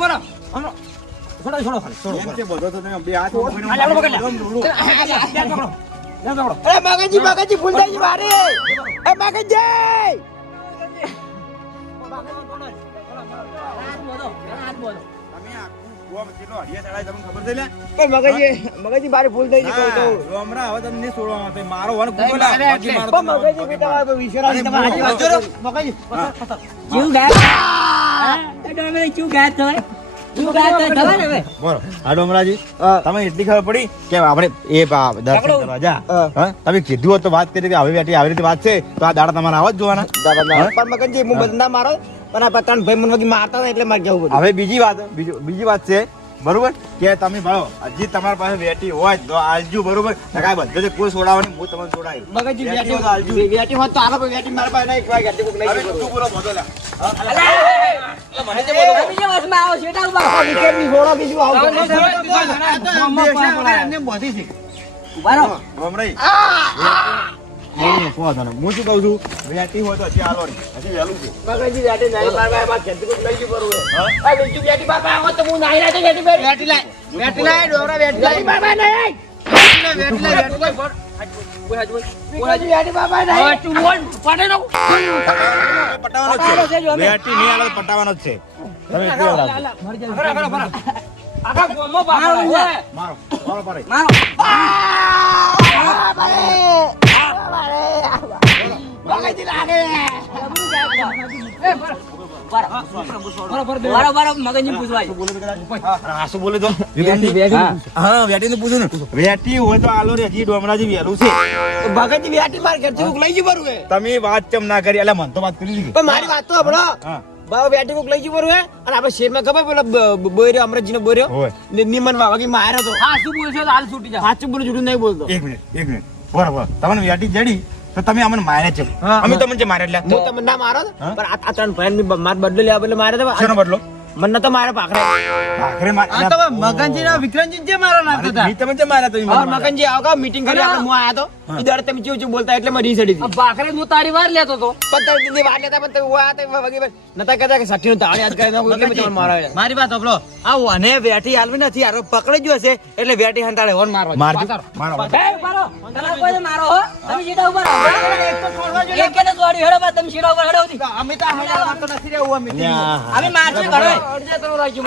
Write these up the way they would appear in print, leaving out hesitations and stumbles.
મગજી બોલો છોડો એમ કે બધો તો તમે બે હાથ અરે મગજી ભૂલ થઈ ગઈ મારે. એ મગજી મગજી મારી ભૂલ થઈ ગઈ. હવે તમને છોડવા મારો વન ડોમરાજી તમે એટલી ખબર પડી કે આપણે એ દર્શન કરવા જા તમે કીધું હોત તો વાત કરી કે આવી રીતે વાત છે તો આ દાડા તમારે આવા જ જોવાના. પણ મગજી હું બધા મારો પણ આ ત્રણ ભાઈ મને મારતા હતા એટલે મારે જવું પડ્યું. હવે બીજી વાત છે બરોબર કે તમે ભાડો હજી તમારા પાસે વેટી હોય તો આલજુ બરોબર બધે કોઈ છોડાવવાની હું તમને છોડાવી મગજી વેટી હોત તો આલો વેટી મારા પાસે નહીં કોઈ વેટી કોક લઈ હવે તું બોલો બધો લે મને જે બોલો બીજી વાસમાં આવો છેટા ઉભા વિકેટની છોડો બીજું આવું એમને બધી છે ઉભારો ગમરાઈ હું શું કહું છું વેટી હોય તો હજી આલો હજી વહેલું છે મગજી વેટી નહીં મારા પાસે ખેતી કોક લઈ ગયું બરોબર. આ બીજું વેટી બાપા આવો તો હું નહીં લાગે વેટી લાય ડોરા વેટી લાય બાપા નહીં વેટી લાય વેટી બાપા નહીં તું બોલ પાડે નો પટાવાનો છે વેટી નહીં આલો પટાવાનો જ છે તમે કેવો લાગો આખા ગોમો પાડો મારો પડે મારો મગજી લાગે બરાબર મગજી પૂછવા શું બોલે તો હા વેટી નું પૂછું ને વેટી હોય તો આલો રે હજી ડોમરાજી વેલું છે ભગતજી વેટી માર ઘરથી કોક લઈ ગયું બરું હે. તમે વાત કેમ ના કરી એટલે મન તો વાત કરી દીધી પણ મારી વાત તો સાંભળો. હા બાબા વેટી કોક લઈ ગયું બરું હે અને આપણે શેરમાં ખબર પેલા બોર્યો અમરજીનો બોર્યો હોય નિમન વાગી માર્યો તો. હા શું બોલશો તો હાલ છૂટી જા સાચું બોલું જૂઠું નહીં બોલતો. એક મિનિટ બરાબર તમને વેટી જડી તો તમે અમને માર્યા છે અમે તમને જે માર્યા એટલે હું તમને ના મારો પણ આ ત્રણ ભાઈ માર બદલો લેવા બદલે માર્યા શેનો બદલો મને તો મારે પાખરે આખરે મગનજી ના વિક્રમજી જે મારો નાખતો હતા. તમે જે માર્યા તમે મગનજી આવો મીટિંગ કરી આપણે હું આયા તો ઈ દર તમે ચીવ બોલતા એટલે મેં રીસડી હતી. ભાખરે હું તારી વાર લેતો તો પણ તમે દીદી વાત લેતા પણ તમે આયા તો વગી નતા કહેતા કે 60 નું તાળી યાદ કરી નાખું એટલે મેં તમને મારા મારી વાત સાંભળો આ વને વેટી હાલવી નથી આરો પકડી ગયો હશે એટલે વેટી હંતાડે હોન મારવા મારો એ ઉભારો તને કોઈ મારો હો તમે સીધા ઉભા રહો એક કે તો દોડી હેડો બા તમે સીધા ઉભા હેડો ની અમે તો હળવા તો નથી રહેવું અમે અમે મારશે ઘડો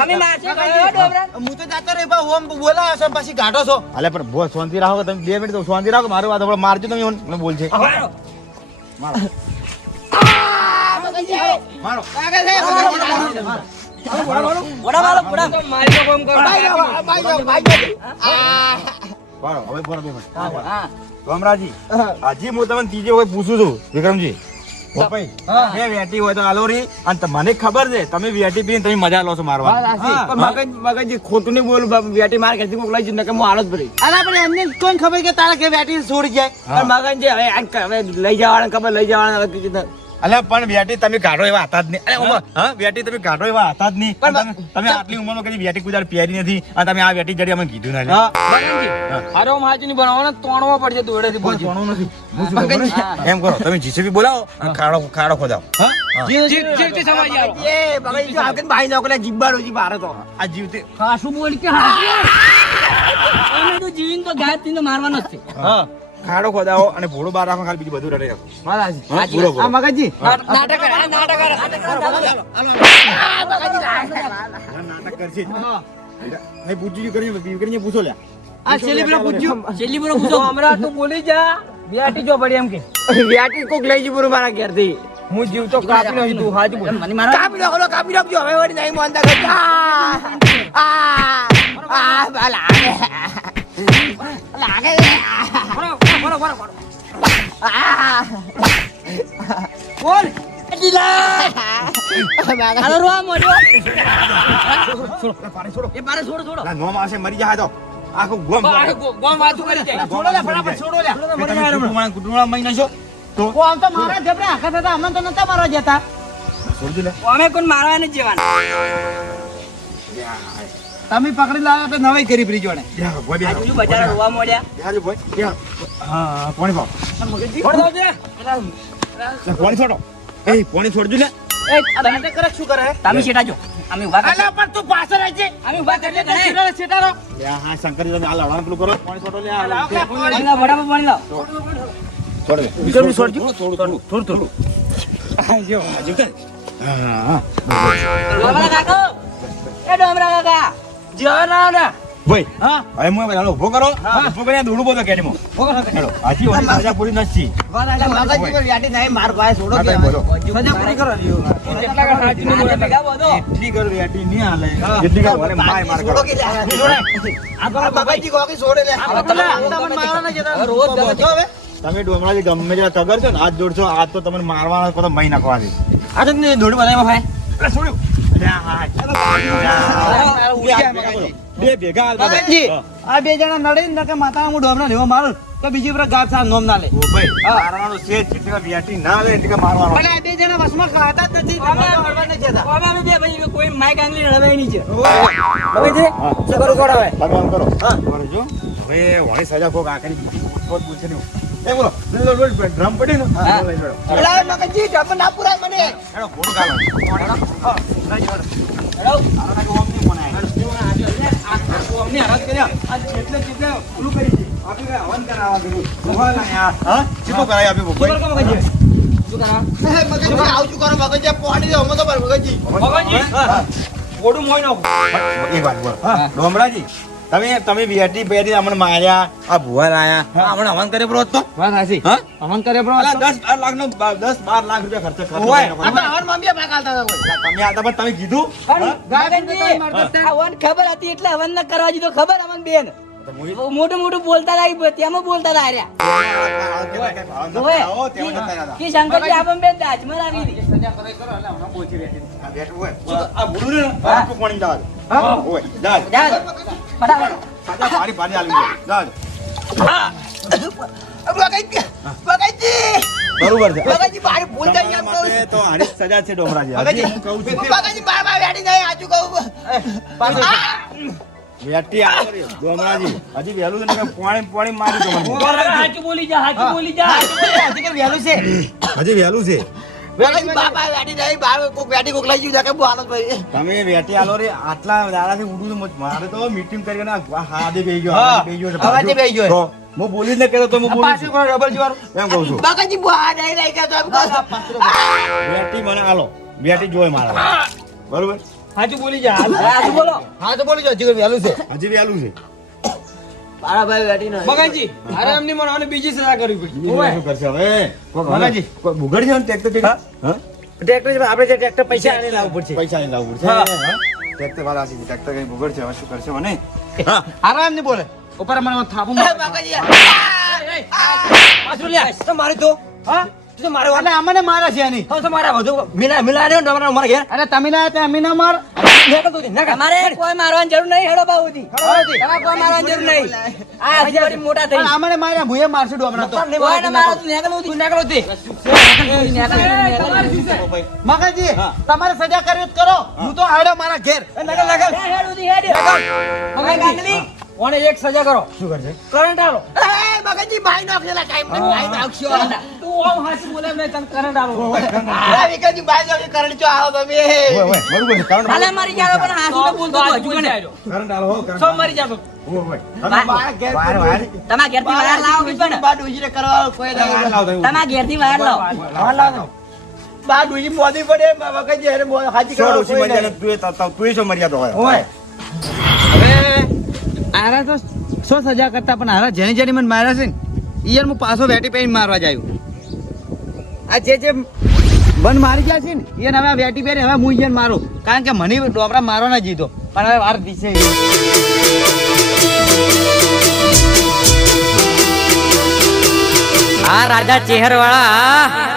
અમે મારશે ઘડો ડોબરા હું તો જાતો રે બા ઓમ બોલાયો છો પછી ગાઢો છો અલે પણ બહુ શાંતિ રાખો તમે 2 મિનિટ તો શાંતિ રાખો મારી વાત આપણે મારજો તમે મને બોલ છે ઉભારો મારો વડા મારો વડા મારી તો કોમ કરો બરાબર હવે બોલો બે મિનિટ હા કમરાજી હજી હું તમને ત્રીજે વખત પૂછું છું વિક્રમજી ભાઈ બે વેટી હોય તો આલોરી અને મને ખબર છે તમે વેટી પીને તમે મજા લો છો મારવા મગનજી ખોટું નહીં બોલું વેટી માર ઘરથી કોક લઈ જઈને કે હું હાલત ભરી અલા પણ એમને કોણ ખબર કે તારા કે વેટી છોડી જાય પણ મગનજી હવે લઈ જવાના ખબર લઈ જવાના અલ્યા પણ વેટી તમે ગાઢો એવા હતા જ નહીં અરે હા વેટી તમે ગાઢો એવા હતા જ નહીં તમે આટલી ઉંમરમાં કદી વેટી કુદાર પહેરી નથી અને તમે આ વેટી જડી અમે કીધું ના હારો માજી ની બનાવવાનો તોણવો પડશે દોડેથી બોલજો નથી એમ કરો તમે જીસીબી બોલાવો અને ખાડો ખોદાવો જીવતી સમાજ આવો એ મગનજી આગળ ભાઈ નોકલે જીબ્બા રોજી બાર તો આ જીવતે ખાસું બોલ કે હા અમે તો જીવીને તો ગાય તીને મારવાનો જ છે હા ખાડો ખોદાવો અને ભોળો બહાર રાખો ખાલી બીજું બધું રડે રાખો આ મગનજી નાટક કરે નાટક કરશે નહીં પૂછ્યું કરીને પૂછો લ્યા આ સેલિબ્રો પૂછ્યું છેલ્લી બરો પૂછો હમણાં તો બોલી જા બેટી જો પડી એમ કે વેટી કોક લઈ જી બરું મારા ઘરથી હું જીવ તો કાપી નો તું હાજ બોલ મને મારો કાપી નાખજો હવે વળી નહીં મોંદા કરતા લાગે બરો બોલ હાલો રોવા મોડ્યો એ પારે છોડો નોમ આવશે મરી જાય તો આખો ગોમ ગોમ વાતું કરી જાય છોડો લે ફટાફટ છોડો લે કુટુંબા મહિના છો તો ઓ આમ તો મારા જબરે આખા થતા અમને તો નતા મારવા જતા છોડજો લે અમે કોણ મારવા નથી જવાના તમે પકડી લાવ્યા તો નવાઈ કરી ફ્રી જોડે આજુ બજાર રોવા મોડ્યા પાણી પાવ છોડ દો પાણી છોડો એ પાણી છોડજો લે નાટક કરે શું કરે તમે શેઠા જો અમે ઉભા કરશે અલા પણ તું પાછળ આવી છે અમે ઉભા કરશે તને છેટારો લે, હા શંકરજી તમે આ લડવાનું પેલું કરો પાણી છોડો લે આ લાવ કે પાણી લાવ ફટાફટ પાણી લાવ છોડ દે. વિક્રમજી છોડજો થોડું હા ડોમરા કાકો એ ડોમરા કાકા જરા ના ભાઈ હા હવે હું હાલો ઉભો કરો ઉભો કરીને દોડું બોલો કેડીમાં હેડો હાજી ઓની સજા પૂરી નથી માતાજી પર વ્યાટી નહીં માર ભાઈ છોડો હા, કે ભાઈ, બોલો. સજા પૂરી કરો આને ભેગા બોલો એટલી કર વેટી નહીં હાલે એટલી કર મને માય માર કરો છોડો કે આ બાબાજી કોકી છોડે લે તમને મારવા ના જતા રોજ ગમે તે. હવે તમે ડોમરાજી ગમે ત્યાં તગર છો ને આજ જોડશો આજ તો તમને મારવાના તો મહી નાખવાની આ તો દોડી બનાવ્યા ભાઈ છોડ્યું બે ભેગા હાલ બધા. બાબાજી હા. આ બે જણા નડે ને કે માતા હું ડોમરા લેવો મારું તો બીજી પર ગાત સા નોમ ના લે ઓ ભાઈ મારવાનું છે જેટલી વાર વેટી ના લે એટલી વાર મારવાનો પણ આ બે જણા વસમાં ખાતા જ નથી મારવા નથી જતા હવે અમે બે ભાઈ કોઈ માઈક આંગલી રડાય નહીં છે હવે છે શું કરું કોડ હવે ભગવાન કરો હા કરજો હવે વળી સજા કોક આખરી કોટ પૂછે ને એ બોલો ડ્રમ પડી ને હા લઈ લો એલા મગનજી જમ ના પુરાય મને હેડો ફોટો કાઢો હા લઈ જાઓ હેડો આના કે ઓમ ની ફોન આયો ઓમ ની હરાજ કર્યા આ જેટલે ઓલું કરી છે આપી કે હવન કરાવવા ગયું ભગવાન યાર હા ચીતો કરાય આપી ભાઈ શું કરા મગનજી આવજો કરો મગનજી પોણી દે હમ તો મગનજી ભગવાનજી ઓડું મોય નાખો એક વાત બોલો હા ડોમરાજી તમે વેટી પેરી અમને માર્યા આ ભુવા લાયા અમને હવન કરે બ્રો તો વાત હાસી હા અમન કરે બ્રો અલા 10 લાખ નો 10-12 લાખ રૂપિયા ખર્ચ કર્યો ઓય આપણે હવન મમ્મી પાકાલતા હતા કોઈ તમે આતા પણ તમે કીધું ગાગનજી આવન ખબર હતી એટલે હવન ન કરવા દીધો ખબર અમન બેન મોટું મોટું બોલતા હતા તેમાં બોલતા હતા આર્યા કે શંકરજી આપણ બેન દાજમાં આવી હતી આ ભૂલું ને આખું પાણી દાદ ઓય દાદ જા ફટાફટ સાજા પારી પારી આલી દાદ મગનજી મગનજી બરોબર છે મગનજી બારી ભૂલ જાય એમ કહું માટે તો આની જ સજા છે ડોમરાજી મગનજી હજી હું કહું છું મગનજી બાર બાર વેટી જાય આજુ કહું વેટી આ કરી ડોમરાજી હજી વહેલું ને પાણી મારી દો હાચું બોલી જા હાચું બોલી જા હજી કે વેલું છે હજી વહેલું છે મગનજી બાપા વેટી જાય બાર કોક વેટી કોક લઈ ગયું કે બહુ હાલત ભાઈ તમે વેટી આલો રે આટલા દાડાથી ઉડું મારે તો મીટિંગ કરીને હાથે બેહી ગયો હા, બેહી ગયો છે અવાજે બેહી ગયો. તો હું બોલી જ ન કર્યો તો હું બોલું પાછું છું. ડબલ જીવારું એમ કહું છું મગનજી બહુ આ નહીં લઈ ગયા તો એમ કહું વેટી મને આલો વેટી જોઈ મારા બરોબર હાચું બોલી જા હાચું બોલો હા તો બોલી જાઓ હજી વેલું છે હજી વહેલું છે મારા ભાઈ વેટી નહીં મગનજી અરે એમની મને બીજી સજા કરવી પડી બીજું શું કરશે હવે મગાજી. કોઈ ભૂગડ છે ને ટ્રેક્ટર હા ટ્રેક્ટર આપણે જે ટ્રેક્ટર પૈસા આને લાવવું પડશે પૈસા નહીં લાવવું પડશે હા. હા. ટ્રેક્ટર વાળા છે ટ્રેક્ટર કઈ ભૂગડ છે હવે શું કરશે મને હા આરામ ને બોલે ઉપર મને થાપું પાછું લે તો મારી તો હા તું તો મારે એટલે અમને મારે છે આની તો મારા વધુ મિલા ને તમારા મારા ઘેર અરે તમે ના તમે ના માર તમારે કોઈ મારવાની જરૂર નહીં હેડો બાબુજી તમારે કોઈ મારવાની જરૂર નહીં આ હજી વળી મોટા થઈ અમને માર્યા ભૂએ મારશે ડોમરા તો કોઈ ના મારો તું નેકળો તી મગનજી તમારે સજા કરવી જ કરો હું તો આડ્યો મારા ઘેર ઓને એક સજા કરો શું કરશે કરંટ આલો મગનજી ભાઈ નાખેલા કાઈ મને ભાઈ નાખશો તું ઓમ હાસી બોલે નહીં તને કરંટ આલો આ વિકાજી ભાઈ નાખે કરંટ ચો આવો તમે ઓય ઓય બરોબર છે કારણ ભલે મારી જાવ પણ હાસી તો બોલતો તો હજુ કને કરંટ આલો હો કરંટ સો મરી જાતો ઓય ઓય મારા ઘેર વાર વાર તમારા ઘેરથી વાયર લાવો બીજું બા ડોજીને કરવા કોઈ વાર નહીં લાવ દે તમારા ઘેરથી વાયર લાવો બા ડોજી મોદી પડે મગનજી અરે હાજી સો કરવા ડોસી કોઈ મર્યાદા નહીં. તું એ શું મર્યાદા હોય ઓય હવે આરા તો શું સજા કરતા પણ આરા જેની જેની મને માર્યા છે ને ઈયર હું પાછો વેટી પહેરીને મારવા જાયું આ જે બન મારી ગયા છે ને ઈયર હવે વેટી પહેરી હવે હું ઈયર મારું કારણ કે મને ડોબરા મારવા ના જીતો પણ હવે વાર દીશે આ રાજા ચેહર વાળા